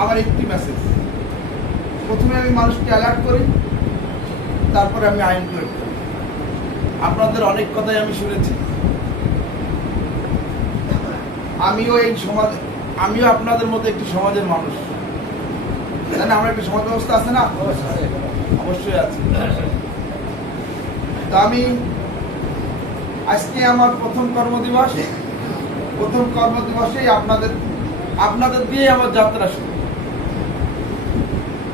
আমার একটি মেসেজ। প্রথমে আমি মানুষকে অ্যালার্ট করি, তারপরে আমি আইন প্রয়োগ করি। আপনাদের অনেক কথাই আমি শুনেছি। আমিও আপনাদের মতো একটি সমাজের মানুষ। জানেন আমরা একটা সমাজ ব্যবস্থা আছে না? অবশ্যই আছে। তো আমি আজকে আমার প্রথম কর্মদিবসেই আপনাদের দিয়ে আমার যাত্রা শুরু।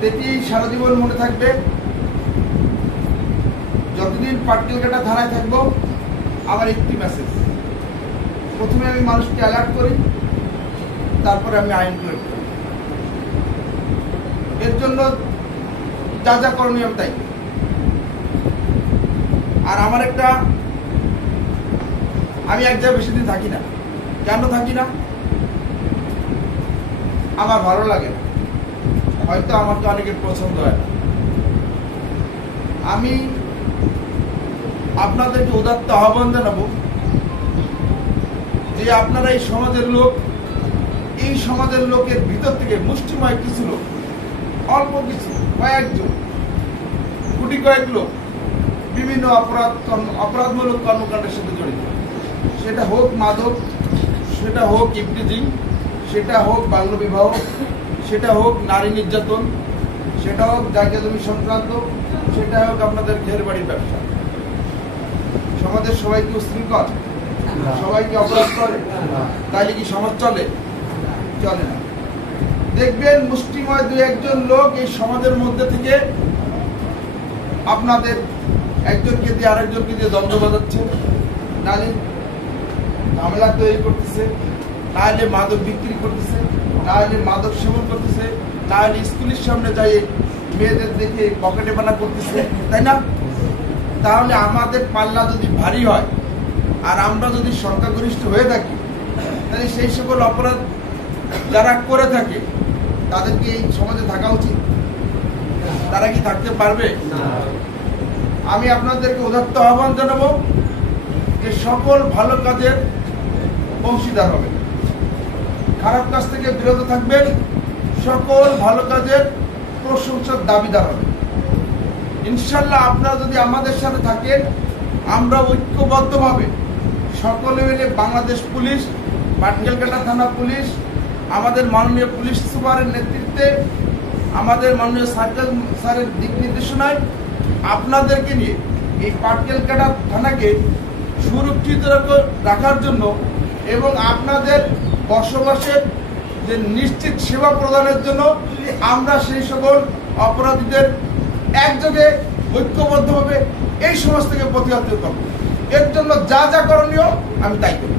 এটি সারা জীবন মনে থাকবে। যতদিন পাটকেলঘাটা থানায় থাকবো, আমার একটি মেসেজ। প্রথমে আমি মানুষকে অ্যালার্ট করি, তারপরে আমি আইন প্রয়োগ করি। এর জন্য যা যা করণীয় আমি তাই। আর আমি এক জায়গায় বেশি দিন থাকি না। কেন থাকি না? আমার ভালো লাগে না, হয়তো আমাকে অনেকের পছন্দ হয় না। আমি আপনাদেরকে উদাত্ত আহ্বান জানাবো যে আপনারা এই সমাজের লোকের ভিতর থেকে মুষ্টিময় কিছু লোক, অল্প কিছু কয়েকজন কোটি কয়েক লোক বিভিন্ন অপরাধমূলক কর্মকাণ্ডের সাথে জড়িত। সেটা হোক মাদক, সেটা হোক ইফটিজিং, সেটা হোক বাল্যবিবাহ, সেটা হোক নারী নির্যাতন, সেটা হোক জায়গা জমি সংক্রান্ত, সেটা হোক আপনাদের ঘের বাড়ির ব্যবসা। সমাজের সবাই কি উশৃঙ্খল? সবাই কি অপরাধ করে? তাইলে কি সমাজ চলে? চলে না। দেখবেন মুষ্টিময় দু একজন লোক এই সমাজের মধ্যে থেকে আপনাদের একজনকে দিয়ে আরেকজনকে দিয়ে দ্বন্দ্ব বাজাচ্ছে, নাহলে ঝামেলা তৈরি করতেছে, নাহলে মাদক বিক্রি করতেছে, নাহলে মাদক সেবন করতেছে, নাহলে স্কুলের সামনে যাই মেয়েদের দেখে পকেটে বানা করতেছে, তাই না? তাহলে আমাদের পাল্লা যদি ভারী হয় আর আমরা যদি সংখ্যাগরিষ্ঠ হয়ে থাকি, তাহলে সেই সকল অপরাধ যারা করে থাকে তাদেরকে এই সমাজে থাকা উচিত? তারা কি থাকতে পারবে? আমি আপনাদেরকে উদাত্ত আহ্বান জানাবো যে সকল ভালো কাজের অংশীদার হবেন, খারাপ কাজ থেকে বিরত থাকবেন, সকল ভালো কাজের প্রশংসার দাবিদার হবেন। ইনশাল্লাহ আপনারা যদি আমাদের সাথে থাকেন, আমরা ঐক্যবদ্ধভাবে সকলে মিলে বাংলাদেশ পুলিশ, পাটকেলঘাটা থানা পুলিশ, আমাদের মাননীয় পুলিশ সুপারের নেতৃত্বে, আমাদের মাননীয় সার্কেল স্যারের দিক নির্দেশনায় আপনাদেরকে নিয়ে এই পাটকেলঘাটা থানাকে সুরক্ষিত রাখার জন্য এবং আপনাদের বসবাসের যে নিশ্চিত সেবা প্রদানের জন্য আমরা সেই সকল অপরাধীদের একযোগে ঐক্যবদ্ধভাবে এই সমাজ থেকে প্রতিহত করব। এর জন্য যা যা করণীয় আমি তাই করি।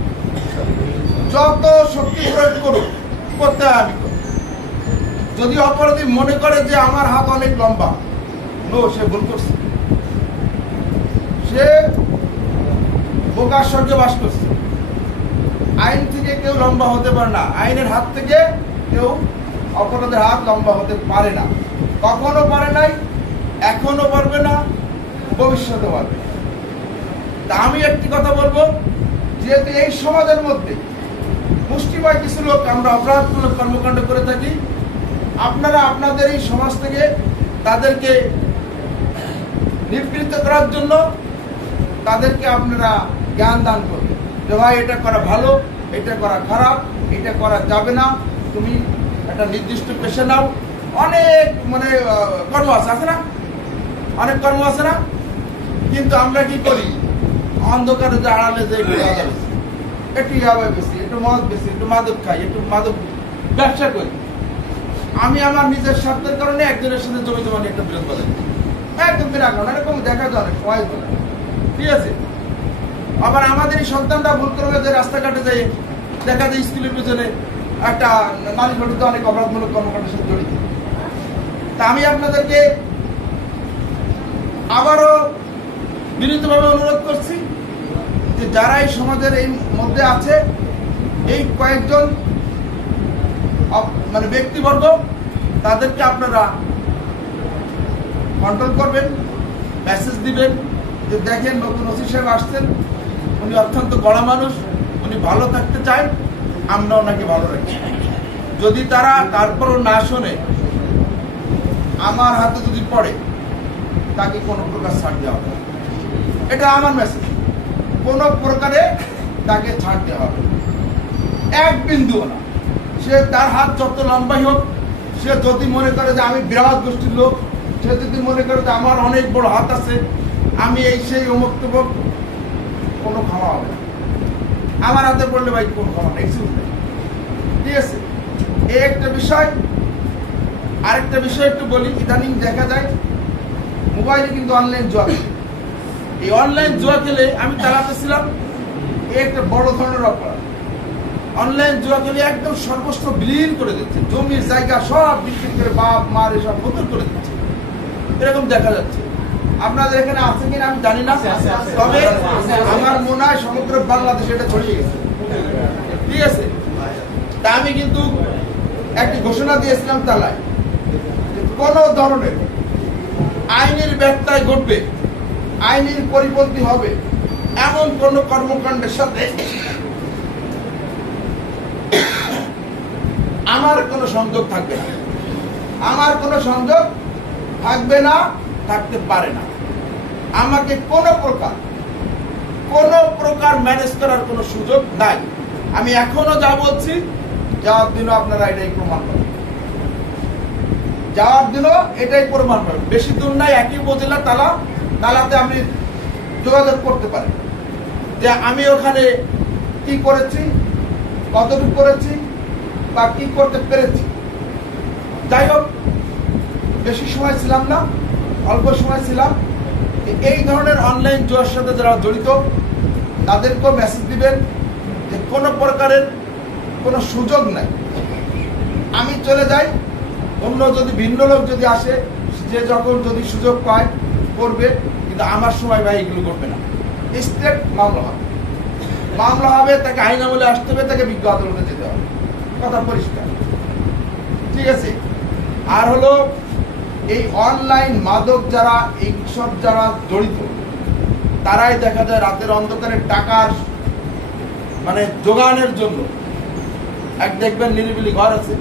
যত শক্তি প্রয়োগ করুক, করতে হয় আমি করি। যদি অপরাধী মনে করে যে আমার হাত অনেক লম্বা, সে ভুল করছে, সে বোকার স্বর্গে বাস করছে। আইন থেকে কেউ লম্বা হতে পারে না, আইনের হাত থেকে কেউ অপরাধের হাত লম্বা হতে পারে না। কখনো পারে নাই, এখনো পারবে না, ভবিষ্যতে পারবে না। তা আমি একটি কথা বলবো, যেহেতু এই সমাজের মধ্যে মুষ্টিময় কিছু লোক আমরা অপরাধমূলক কর্মকাণ্ড করে থাকি, আপনারা আপনাদের এই সমাজ থেকে তাদেরকে নিবৃত্ত করার জন্য তাদেরকে আপনারা জ্ঞান দান করবেন যে ভাই এটা করা ভালো, এটা করা খারাপ, এটা করা যাবে না, তুমি একটা নির্দিষ্ট পেশা নাও। অনেক কর্ম আছে না? অনেক কর্ম আছে না? কিন্তু আমরা কি করি? অন্ধকারে যে আড়ালে যে একটু ইয়াবা বেশি, একটু মদ বেশি, একটু মাদক খাই, একটু মাদক ব্যবসা করি। আমি আমার নিজের স্বার্থের কারণে একজনের সাথে জমি জমা নিয়ে একটা বিরোধ বাজাই, একদম বিরাট এরকম দেখা যায় অনেক সবাই বলে, ঠিক আছে? আবার আমাদের এই সন্তানরা ভুল করে যে রাস্তাঘাটে যায় দেখা যায় স্কুলের পিছনে একটা নারী ঘটিত অনেক অপরাধমূলক কর্মকাণ্ডের সাথে জড়িত। তা আমি আপনাদেরকে আবারও বিনীতভাবে অনুরোধ করছি যে যারা এই সমাজের এই মধ্যে আছে, এই কয়েকজন ব্যক্তিবর্গ, তাদেরকে আপনারা কন্ট্রোল করবেন, মেসেজ দিবেন যে দেখেন নতুন ওসি সাহেব আসছেন, উনি অত্যন্ত গড়া মানুষ, উনি ভালো থাকতে চান, আমরা ওনাকে ভালো রাখি। যদি তারা তারপরও না শোনে, আমার হাতে যদি পড়ে, তাকে কোনো প্রকার ছাড় দেওয়া হবে। এটা আমার মেসেজ। কোনো প্রকারে তাকে ছাড় দেওয়া হবে, এক বিন্দুও না। সে তার হাত যত লম্বাই হোক, সে যদি মনে করে যে আমি বিরাট গোষ্ঠীর লোক, সে যদি মনে করে যে আমার অনেক বড় হাত আছে, আমি এই সেই অমুক তমুক, কোনো ক্ষমা হবে না। আমার হাতে পড়লে ভাই কোনো ক্ষমা নেই, ঠিক আছে? এই একটা বিষয়। আরেকটা বিষয় একটু বলি, ইদানিং দেখা যায় মোবাইলে কিন্তু অনলাইন জুয়া খেলে। এই অনলাইন জুয়া খেলে আমি চালাতেছিলাম, এই একটা বড় ধরনের অপরাধ। অনলাইন জুয়া খেলে একদম সর্বস্ব বিলীন করে দিচ্ছে, জমির জায়গা সব বিক্রি করে বাপ মার এসব বদল করে দিচ্ছে, এরকম দেখা যাচ্ছে। আপনাদের এখানে আছে কিনা আমি জানি না, তবে আমার মনে হয় সমগ্র বাংলাদেশে এটা ছড়িয়ে গেছে, ঠিক আছে? তা আমি কিন্তু একটি ঘোষণা দিয়েছিলাম তালায়, কোন ধরনের আইনের ব্যত্যয় ঘটবে, আইনের পরিপন্থী হবে এমন কোন কর্মকাণ্ডের সাথে আমার কোনো সংযোগ থাকবে না। আমার কোনো সংযোগ থাকবে না, থাকতে পারে না। আমাকে কোনো প্রকার ম্যানেজ করার কোনো সুযোগ নাই। আমি এখনো যা বলছি, যাওয়ার দিনও আপনারা এটাই প্রমাণ পাবেন। যাওয়ার দিনও এটাই প্রমাণ পাবেন। বেশি দূর নাই, একই উপজেলা তালাতে আপনি যোগাযোগ করতে পারেন যে আমি ওখানে কি করেছি, কতটুকু করেছি বা কি করতে পেরেছি। যাই হোক, বেশি সময় ছিলাম না, অল্প সময় ছিলাম। এই ধরনের অনলাইন জুয়ার সাথে যারা জড়িত, তাদেরকেও মেসেজ দিবেন যে কোনো প্রকারের কোনো সুযোগ নাই। আমি চলে যাই, অন্য যদি ভিন্ন লোক যদি আসে, যে যখন যদি সুযোগ পায় করবে, কিন্তু আমার সময় ভাই এগুলো করবে না। স্টেট মামলা হবে, তাকে আইন আমলে আসতে হবে, তাকে বিজ্ঞ আদালতে যেতে হবে, কথা পরিষ্কার, ঠিক আছে? আর হলো এই অনলাইন মাদক যারা এইসব যারা জড়িত, তারাই দেখা যায় রাতের অন্ধকারে টাকার মানে যোগানের জন্য, এক দেখবেন নিরিবিলি ঘর আছে,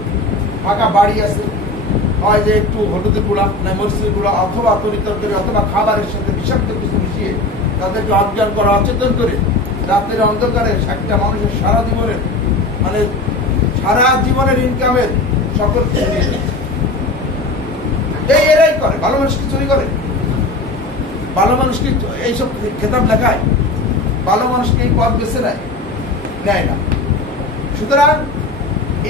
ফাঁকা বাড়ি আছে, হয় যে একটু হলুদের গুঁড়া না মরিচের গুঁড়া অথবা তরিতরকারি অথবা খাবারের সাথে বিষাক্ত কিছু মিশিয়ে তাদেরকে অজ্ঞান করা, অচেতন করে রাতের অন্ধকারে একটা মানুষের সারা জীবনের ইনকামের সকল এরাই করে। ভালো মানুষ কি চুরি করে? ভালো মানুষ কি এইসব খেতাব লেখায়? ভালো মানুষকে এই পথ বেছে নেয় না। সুতরাং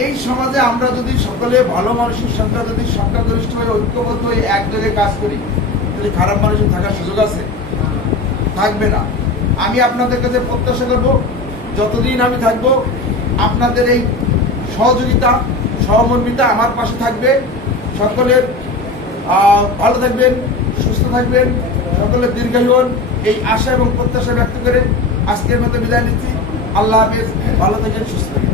এই সমাজে আমরা যদি সকলে ভালো মানুষের সংখ্যা যদি সংখ্যাগরিষ্ঠ হয়ে ঐক্যবদ্ধ হয়ে এক জায়গায় কাজ করি, তাহলে খারাপ মানুষের থাকার সুযোগ আছে? থাকবে না। আমি আপনাদের কাছে প্রত্যাশা করব, যতদিন আমি থাকব আপনাদের এই সহযোগিতা সহমর্মিতা আমার পাশে থাকবে। সকলের ভালো থাকবেন, সুস্থ থাকবেন, সকলের দীর্ঘায়ু হন, এই আশা এবং প্রত্যাশা ব্যক্ত করে আজকের মতো বিদায় নিচ্ছি। আল্লাহ হাফেজ, ভালো থাকেন, সুস্থ থাকেন।